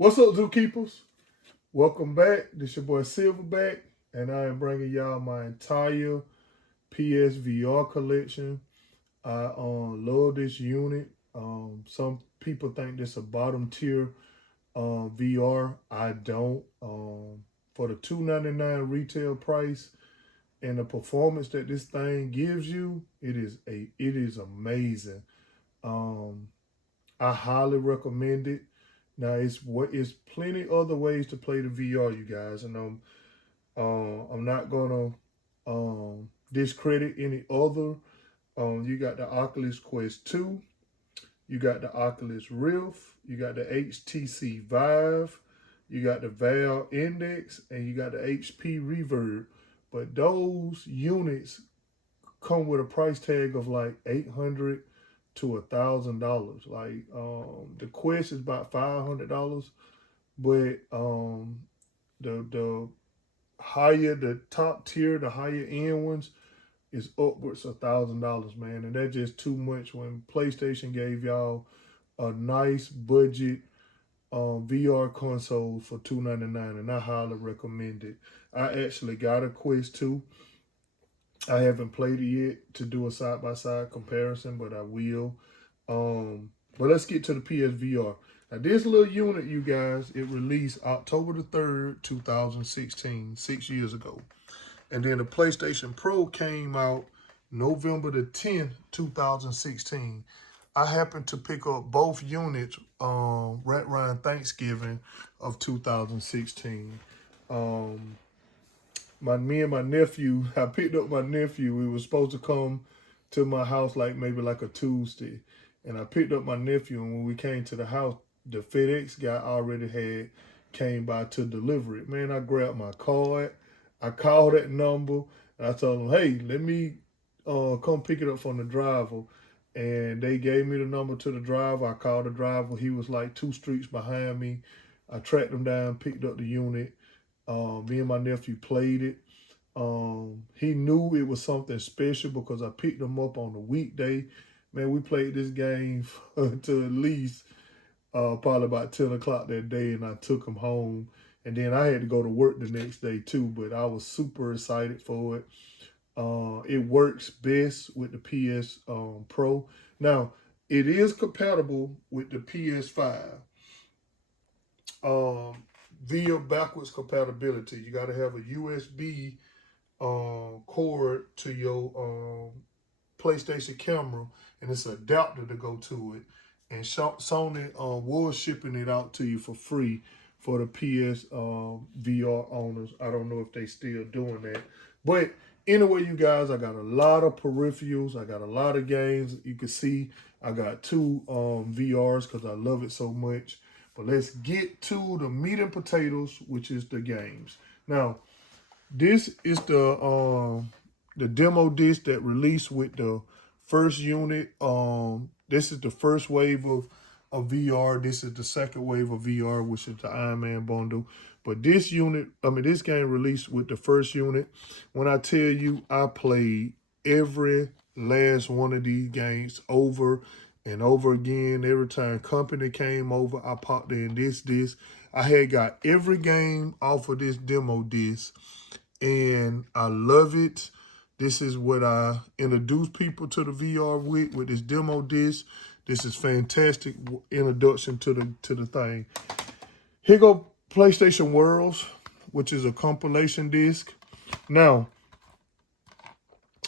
What's up, Zookeepers? Welcome back. This your boy Silverback, and I am bringing y'all my entire PSVR collection. I love this unit. Some people think this a bottom tier VR. I don't. For the $299 retail price and the performance that this thing gives you, it is amazing. Um, I highly recommend it. Now it's plenty other ways to play the VR, you guys, and I'm not gonna discredit any other. You got the Oculus Quest 2, you got the Oculus Rift, you got the HTC Vive, you got the Valve Index, and you got the HP Reverb. But those units come with a price tag of like 800 to $1,000. Like the Quest is about $500, but the higher the top tier, the higher end ones is upwards of $1,000, man, and that's just too much. When PlayStation gave y'all a nice budget VR console for $299, and I highly recommend it. I actually got a Quest 2. I haven't played it yet to do a side by side comparison, but I will. But let's get to the PSVR. Now, this little unit, you guys, it released October the 3rd, 2016, 6 years ago. And then the PlayStation Pro came out November the 10th, 2016. I happened to pick up both units right around Thanksgiving of 2016. Um, me and my nephew, I picked up my nephew. We were supposed to come to my house like maybe like a Tuesday. And I picked up my nephew, and when we came to the house, the FedEx guy already had came by to deliver it. Man, I grabbed my card, I called that number, and I told him, hey, let me come pick it up from the driver. And they gave me the number to the driver. I called the driver. He was like 2 streets behind me. I tracked him down, picked up the unit. Me and my nephew played it. He knew it was something special because I picked him up on a weekday. Man, we played this game to at least probably about 10 o'clock that day, and I took him home. And then I had to go to work the next day too, but I was super excited for it. It works best with the PS Pro. Now, it is compatible with the PS5. Um, via backwards compatibility. You got to have a USB cord to your PlayStation camera, and it's an adapter to go to it. And Sony was shipping it out to you for free for the PS VR owners. I don't know if they still doing that, but anyway, you guys, I got a lot of peripherals. I got a lot of games. You can see I got two VRs because I love it so much. But let's get to the meat and potatoes, which is the games. Now, this is the demo disc that released with the first unit. This is the first wave of VR. This is the second wave of VR, which is the Iron Man bundle. But this game released with the first unit. When I tell you, I played every last one of these games over and over again. Every time company came over, I popped in this disc. I had got every game off of this demo disc, and I love it. This is what I introduce people to the VR with this demo disc. This is fantastic introduction to the thing. Here go PlayStation Worlds, which is a compilation disc. Now,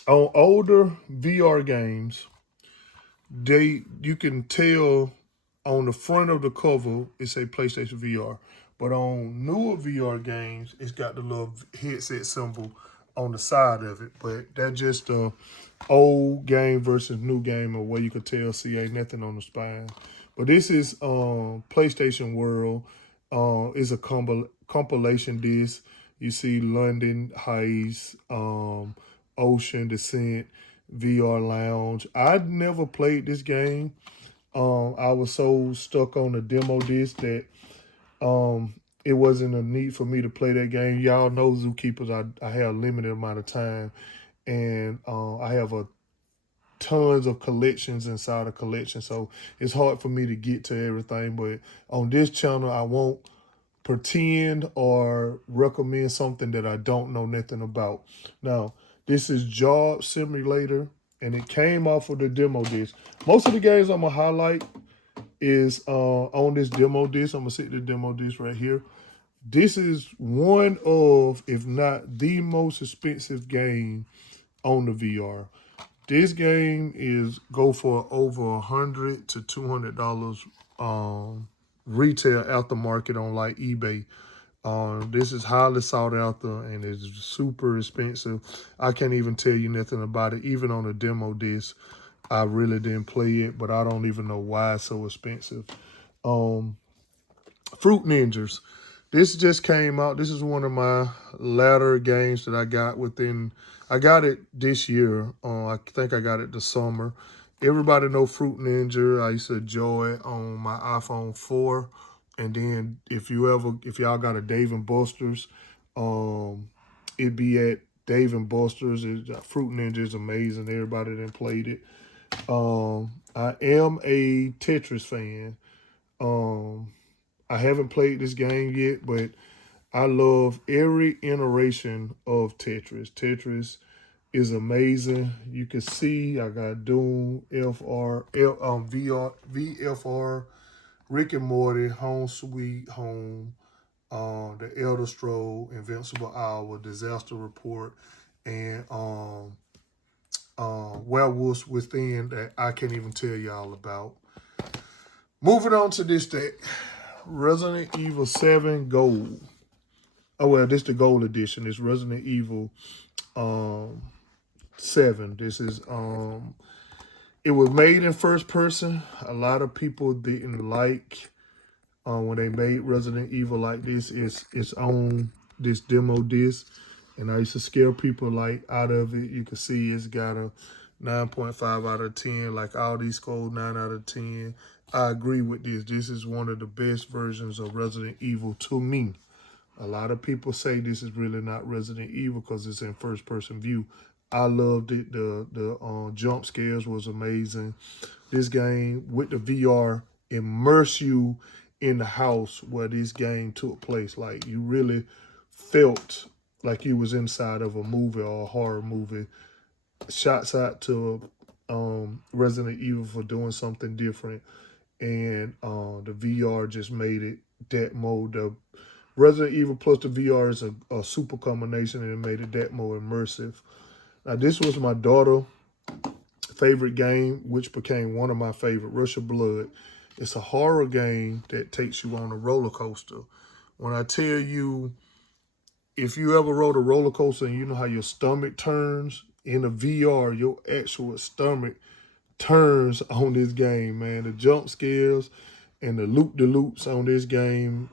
on older VR games, you can tell on the front of the cover it say PlayStation VR. But on newer VR games, it's got the little headset symbol on the side of it. But that's just a old game versus new game, or where you could tell see ain't nothing on the spine. But this is PlayStation World. Is a compilation disc. You see London Heist, Ocean Descent, VR Lounge. I'd never played this game. I was so stuck on the demo disc that it wasn't a need for me to play that game. Y'all know Zookeepers, I have a limited amount of time, and I have a tons of collections inside a collection, so it's hard for me to get to everything. But on this channel, I won't pretend or recommend something that I don't know nothing about. Now, this is Job Simulator, and it came off of the demo disc. Most of the games I'm gonna highlight is on this demo disc. I'm gonna set the demo disc right here. This is one of, if not the most expensive game on the VR. This game is go for over $100 to $200 retail aftermarket on like eBay. This is highly sought after and it's super expensive. I can't even tell you nothing about it. Even on a demo disc, I really didn't play it, but I don't even know why it's so expensive. Fruit Ninjas. This just came out. This is one of my latter games that I got within. I got it this year. I think I got it this summer. Everybody know Fruit Ninja. I used to enjoy it on my iPhone 4. And then if y'all got a Dave & Buster's, it'd be at Dave & Buster's. Fruit Ninja is amazing. Everybody that played it. I am a Tetris fan. I haven't played this game yet, but I love every iteration of Tetris. Tetris is amazing. You can see I got Doom, VFR, Rick and Morty, Home Sweet Home, The Elder Scrolls, Invincible Hour, Disaster Report, and Werewolves Within that I can't even tell y'all about. Moving on to this deck. Resident Evil 7 Gold. Oh, well, this is the Gold Edition. It's Resident Evil 7. This is, it was made in first person. A lot of people didn't like when they made Resident Evil like this. It's on this demo disc. And I used to scare people like out of it. You can see it's got a 9.5 out of 10. Like all these scores, 9 out of 10. I agree with this. This is one of the best versions of Resident Evil to me. A lot of people say this is really not Resident Evil because it's in first-person view. I loved it. The jump scares was amazing. This game with the VR immerse you in the house where this game took place. Like you really felt like you was inside of a movie or a horror movie. Shots out to Resident Evil for doing something different. And the VR just made it that mode. The Resident Evil plus the VR is a super combination, and it made it that more immersive. Now, this was my daughter's favorite game, which became one of my favorite, Rush of Blood. It's a horror game that takes you on a roller coaster. When I tell you, if you ever rode a roller coaster and you know how your stomach turns, in a VR, your actual stomach turns on this game, man. The jump scares and the loop-de-loops on this game,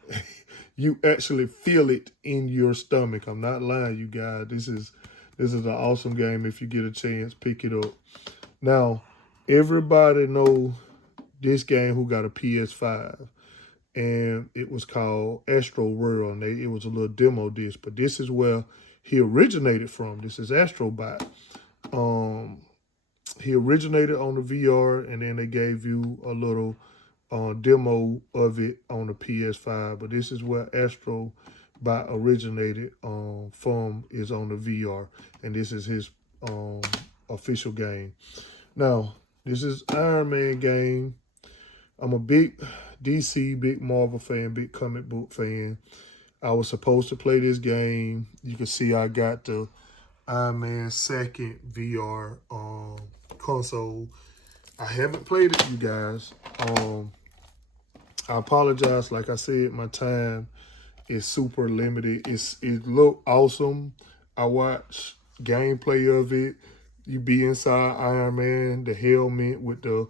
you actually feel it in your stomach. I'm not lying, you guys. This is an awesome game. If you get a chance, pick it up. Now, everybody know this game who got a PS5, and it was called Astro World, and it was a little demo disc, but this is where he originated from. This is Astrobot. He originated on the VR, and then they gave you a little demo of it on the PS5. But this is where Astrobot originated from, is on the VR, and this is his official game. Now, this is Iron Man game. I'm a big DC, big Marvel fan, big comic book fan. I was supposed to play this game. You can see I got the Iron Man 2nd VR console. I haven't played it, you guys. I apologize. Like I said, my time is super limited. It looked awesome. I watched gameplay of it. You be inside Iron Man, the helmet with the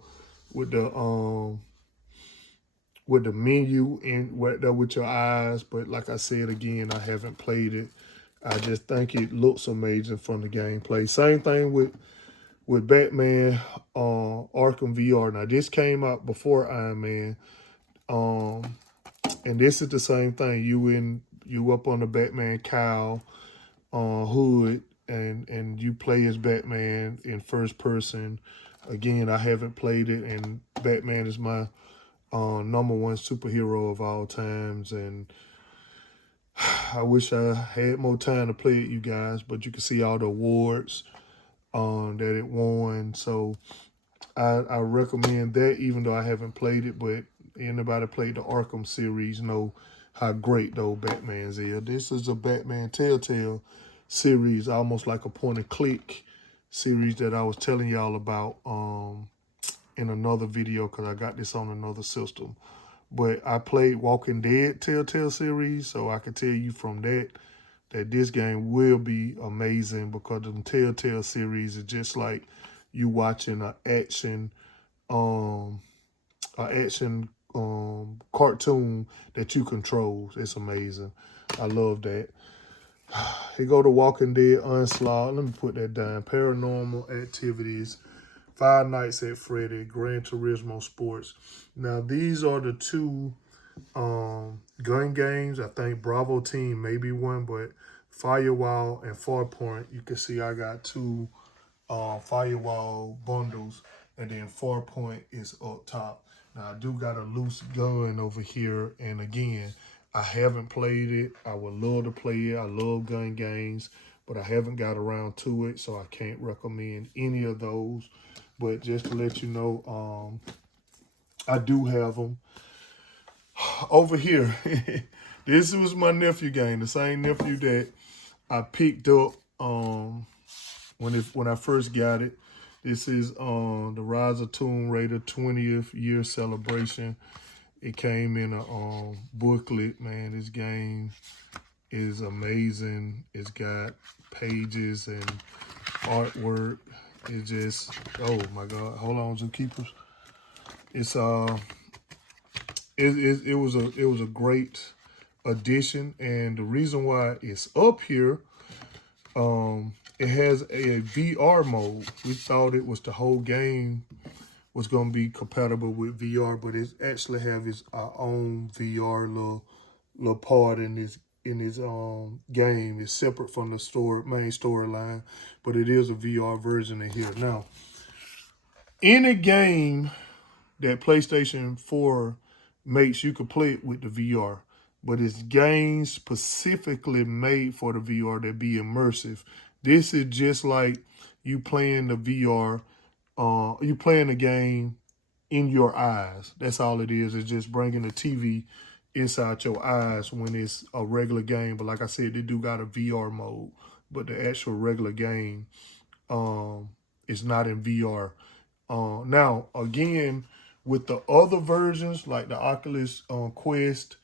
menu and with your eyes. But like I said again, I haven't played it. I just think it looks amazing from the gameplay. Same thing with Batman Arkham VR. Now this came out before Iron Man. And this is the same thing. You up on the Batman cowl hood, and you play as Batman in first person. Again, I haven't played it, and Batman is my #1 superhero of all times, and I wish I had more time to play it, you guys, but you can see all the awards that it won. So I recommend that, even though I haven't played it, but anybody played the Arkham series know how great those Batmans is. This is a Batman Telltale series, almost like a point and click series that I was telling y'all about in another video, because I got this on another system. But I played Walking Dead Telltale series, so I can tell you from that this game will be amazing, because the Telltale series is just like you watching an action cartoon that you control. It's amazing. I love that. Here go to Walking Dead Onslaught. Let me put that down. Paranormal Activities, Five Nights at Freddy, Gran Turismo Sports. Now, these are the two gun games. I think Bravo Team may be one, but Firewall and Farpoint, you can see I got two Firewall bundles, and then Farpoint is up top. Now, I do got a loose gun over here, and again, I haven't played it. I would love to play it. I love gun games, but I haven't got around to it, so I can't recommend any of those. But just to let you know, I do have them. Over here, this was my nephew game, the same nephew that I picked up when I first got it. This is the Rise of Tomb Raider 20th year celebration. It came in a booklet, man. This game is amazing. It's got pages and artwork. It just, oh my God. Hold on, Zookeepers. It's it was a great addition, and the reason why it's up here, it has a VR mode. We thought it was the whole game was gonna be compatible with VR, but it actually have its own VR little part in this game. It's separate from the main storyline, but it is a VR version in here. Now, any game that PlayStation 4 makes, you could play it with the VR, but it's games specifically made for the VR that be immersive. This is just like you playing the VR, you playing the game in your eyes. That's all it is. It's just bringing the TV inside your eyes when it's a regular game. But like I said, they do got a VR mode, but the actual regular game is not in VR. Now, again, with the other versions, like the Oculus Quest,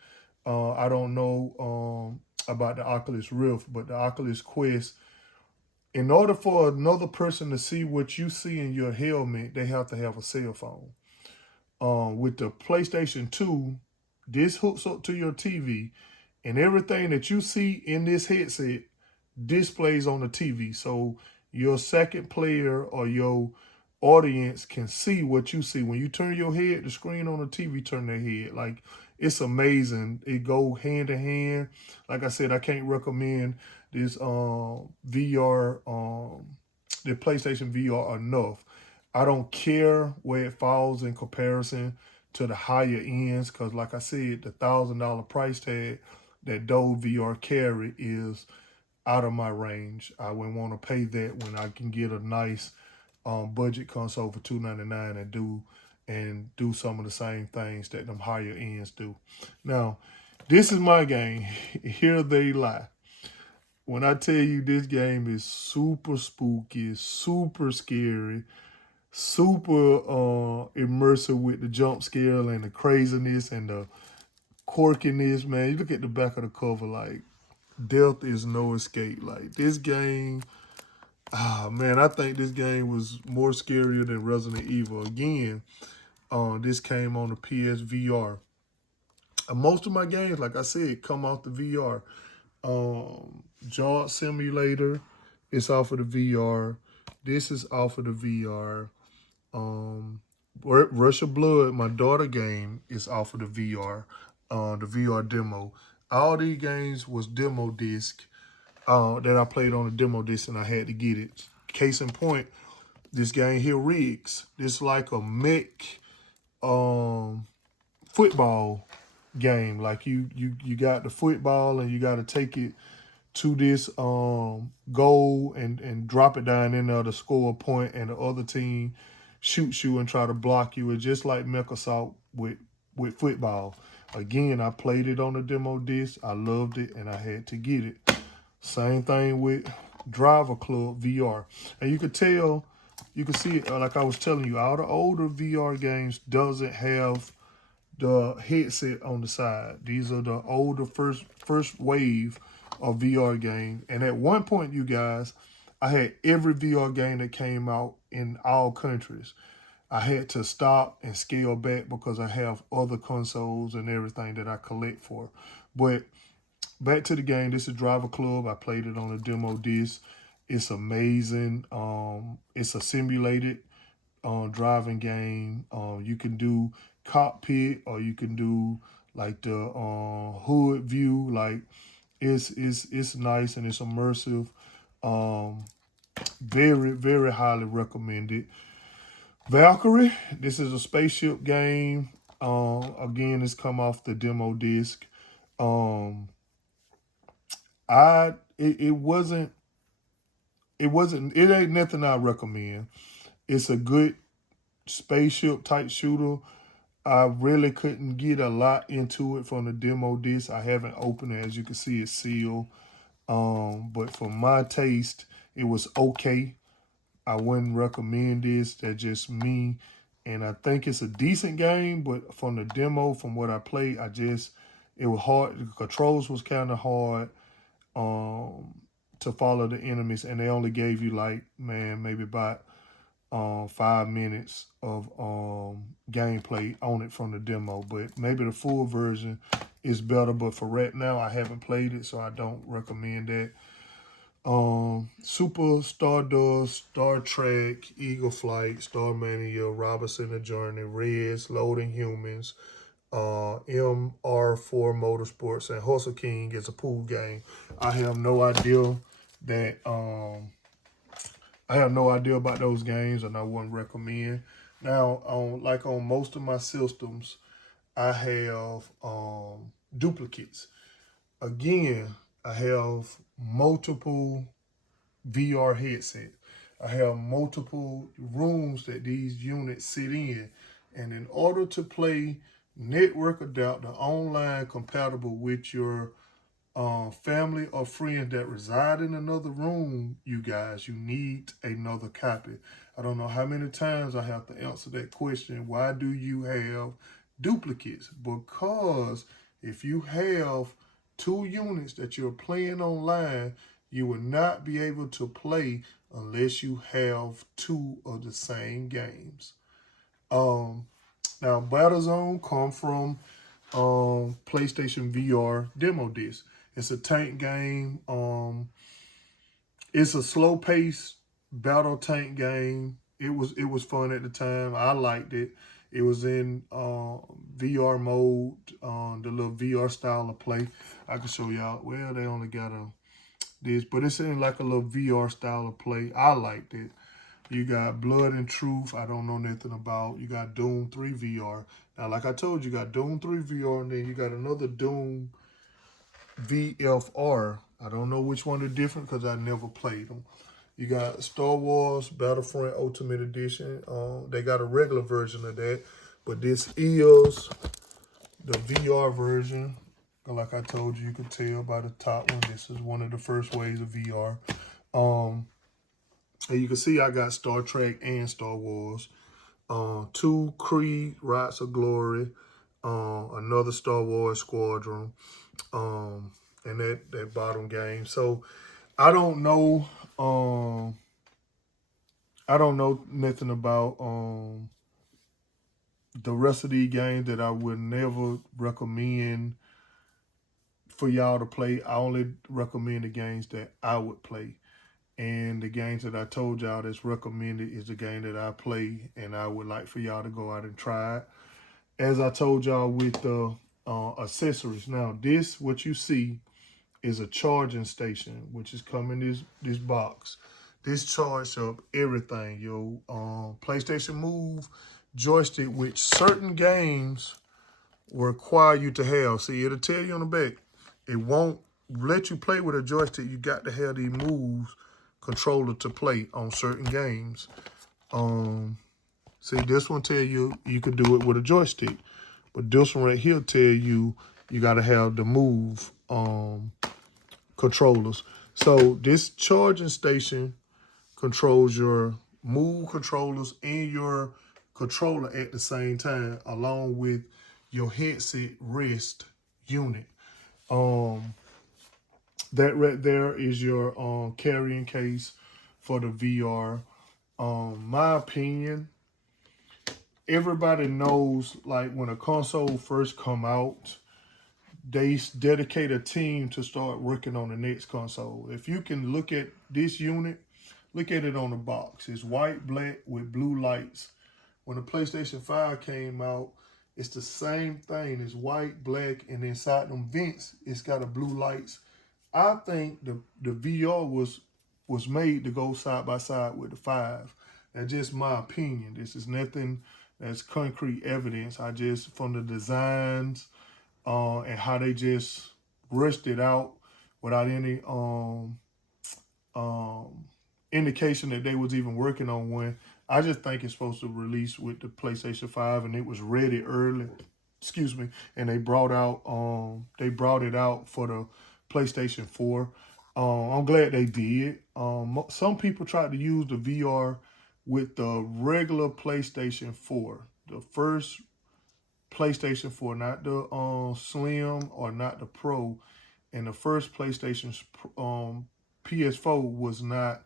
I don't know about the Oculus Rift, but the Oculus Quest, in order for another person to see what you see in your helmet, they have to have a cell phone. With the PlayStation 2, this hooks up to your TV, and everything that you see in this headset displays on the TV. So your second player or your audience can see what you see. When you turn your head, the screen on the TV turn their head. Like, it's amazing. It go hand in hand. Like I said, I can't recommend this VR, the PlayStation VR enough. I don't care where it falls in comparison to the higher ends, because like I said, the $1,000 price tag that Dove VR carry is out of my range. I wouldn't want to pay that when I can get a nice budget console for $299 and do some of the same things that them higher ends do. Now, this is my game. Here they lie. When I tell you this game is super spooky, super scary, super immersive with the jump scare and the craziness and the quirkiness, man. You look at the back of the cover, like, death is no escape. Like, this game, man, I think this game was more scarier than Resident Evil. Again, this came on the PSVR. Most of my games, like I said, come off the VR. Job Simulator, it's off of the VR. This is off of the VR. Rush of Blood, my daughter game, is off of the VR, the VR demo. All these games was demo disc that I played on a demo disc, and I had to get it. Case in point, This game here, Rigs. This like a mech football game. Like you got the football and you got to take it to this goal and drop it down in there to score a point, and the other team shoots you and try to block you. It's just like Mech Assault with football. Again, I played it on the demo disc. I loved it, and I had to get it. Same thing with Driver Club VR. And you could tell, you can see it, like I was telling you, all the older VR games doesn't have the headset on the side. These are the older first wave of VR game. And at one point, you guys, I had every VR game that came out in all countries. I had to stop and scale back because I have other consoles and everything that I collect for. But back to the game. This is Driver Club. I played it on a demo disc. It's amazing. It's a simulated driving game. You can do cockpit, or you can do like the hood view. Like it's nice and it's immersive. Very, very highly recommended. Valkyrie, this is a spaceship game. Again, it's come off the demo disc. It ain't nothing I recommend. It's a good spaceship type shooter. I really couldn't get a lot into it from the demo disc. I haven't opened it. As you can see, it's sealed. But for my taste, it was okay. I wouldn't recommend this. That's just me. And I think it's a decent game, but from the demo, from what I played, it was hard. The controls was kind of hard to follow the enemies. And they only gave you like, maybe about 5 minutes of gameplay on it from the demo. But maybe the full version is better. But for right now, I haven't played it, so I don't recommend that. Super Stardust, Star Trek, Eagle Flight, Starmania, Robinson the Journey, Reds, Loading Humans, MR4 Motorsports, and Hustle King is a pool game. I have no idea that I have no idea about those games, and I wouldn't recommend. Now, on most of my systems, I have duplicates. Again, I have multiple VR headsets. I have multiple rooms that these units sit in. And in order to play network adapter online compatible with your family or friends that reside in another room, you guys, you need another copy. I don't know how many times I have to answer that question. Why do you have duplicates? Because if you have 2 units that you're playing online, you will not be able to play unless you have 2 of the same games. Now, Battlezone come from PlayStation VR demo disc. It's a tank game. It's a slow paced battle tank game. It was fun at the time. I liked it. It was in VR mode, the little VR style of play. I can show y'all. Well, they only got this, but it's in like a little VR style of play. I liked it. You got Blood and Truth. I don't know nothing about. You got Doom 3 VR. Now, like I told you, got Doom 3 VR, and then you got another Doom VFR. I don't know which one are different because I never played them. You got Star Wars Battlefront Ultimate Edition. They got a regular version of that, but this is the VR version. Like I told you, you could tell by the top one. This is one of the first waves of VR. And you can see I got Star Trek and Star Wars. 2 Creed, Rights of Glory, another Star Wars Squadron, and that bottom game. So I don't know nothing about the rest of these games that I would never recommend for y'all to play. I only recommend the games that I would play. And the games that I told y'all that's recommended is the game that I play, and I would like for y'all to go out and try it. As I told y'all with the accessories. Now, this, what you see, is a charging station, which is coming in this box. This charge up everything, yo. PlayStation Move joystick, which certain games require you to have. See, it'll tell you on the back. It won't let you play with a joystick. You got to have the Move controller to play on certain games. See, this one tell you you could do it with a joystick. But this one right here tell you you got to have the Move controllers. So this charging station controls your Move controllers and your controller at the same time, along with your headset rest unit. That right there is your carrying case for the VR. My opinion, everybody knows, like, when a console first come out, they dedicate a team to start working on the next console. If you can look at this unit, look at it on the box. It's white, black with blue lights. When the PlayStation 5 came out, it's the same thing. It's white, black, and inside them vents, it's got a blue lights. I think the VR was made to go side by side with the 5. That's just my opinion. This is nothing that's concrete evidence. I just, from the designs and how they just rushed it out without any indication that they was even working on one. I just think it's supposed to release with the PlayStation 5, and it was ready early. Excuse me, and they brought it out for the PlayStation 4. I'm glad they did. Some people tried to use the VR with the regular PlayStation 4, the first PlayStation 4, not the Slim or not the Pro. And the first PlayStation PS4 was not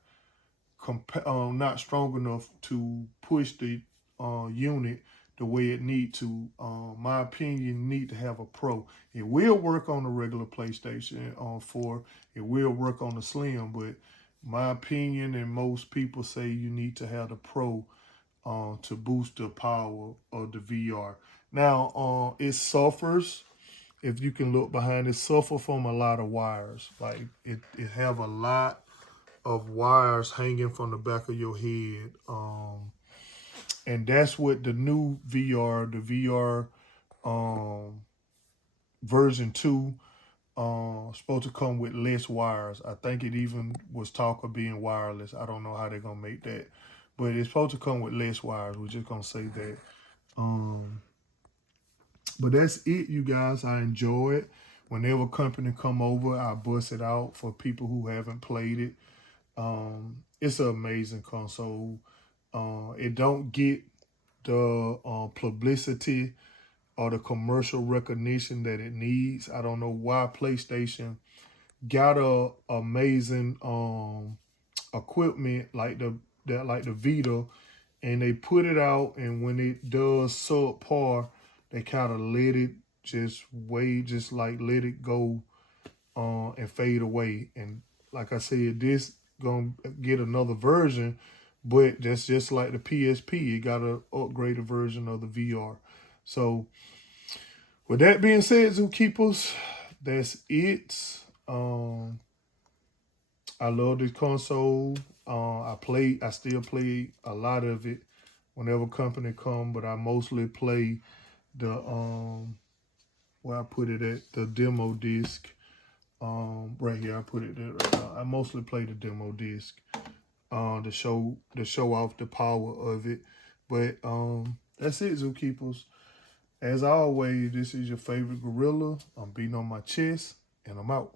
strong enough to push the unit the way it need to. My opinion, need to have a Pro. It will work on the regular PlayStation 4. It will work on the Slim, but my opinion and most people say you need to have the Pro to boost the power of the VR. Now, it suffers. If you can look behind it, suffer from a lot of wires. Like it have a lot of wires hanging from the back of your head. And that's what the new VR, the VR version 2, supposed to come with less wires. I think it even was talk of being wireless. I don't know how they're gonna make that, but it's supposed to come with less wires. We're just gonna say that. But that's it, you guys. I enjoy it. Whenever company come over, I bust it out for people who haven't played it. It's an amazing console. It don't get the publicity or the commercial recognition that it needs. I don't know why PlayStation got a amazing equipment like the Vita, and they put it out, and when it does subpar, they kind of let it let it go and fade away. And like I said, this gonna get another version, but that's just like the PSP. It got an upgraded version of the VR. So with that being said, Zookeepers, that's it. I love this console. I still play a lot of it whenever company come, but I mostly play the where I put it at, the demo disc. Right here, I put it there right now. I mostly play the demo disc to show off the power of it. But that's it, Zookeepers. As always, this is your favorite gorilla. I'm beating on my chest, and I'm out.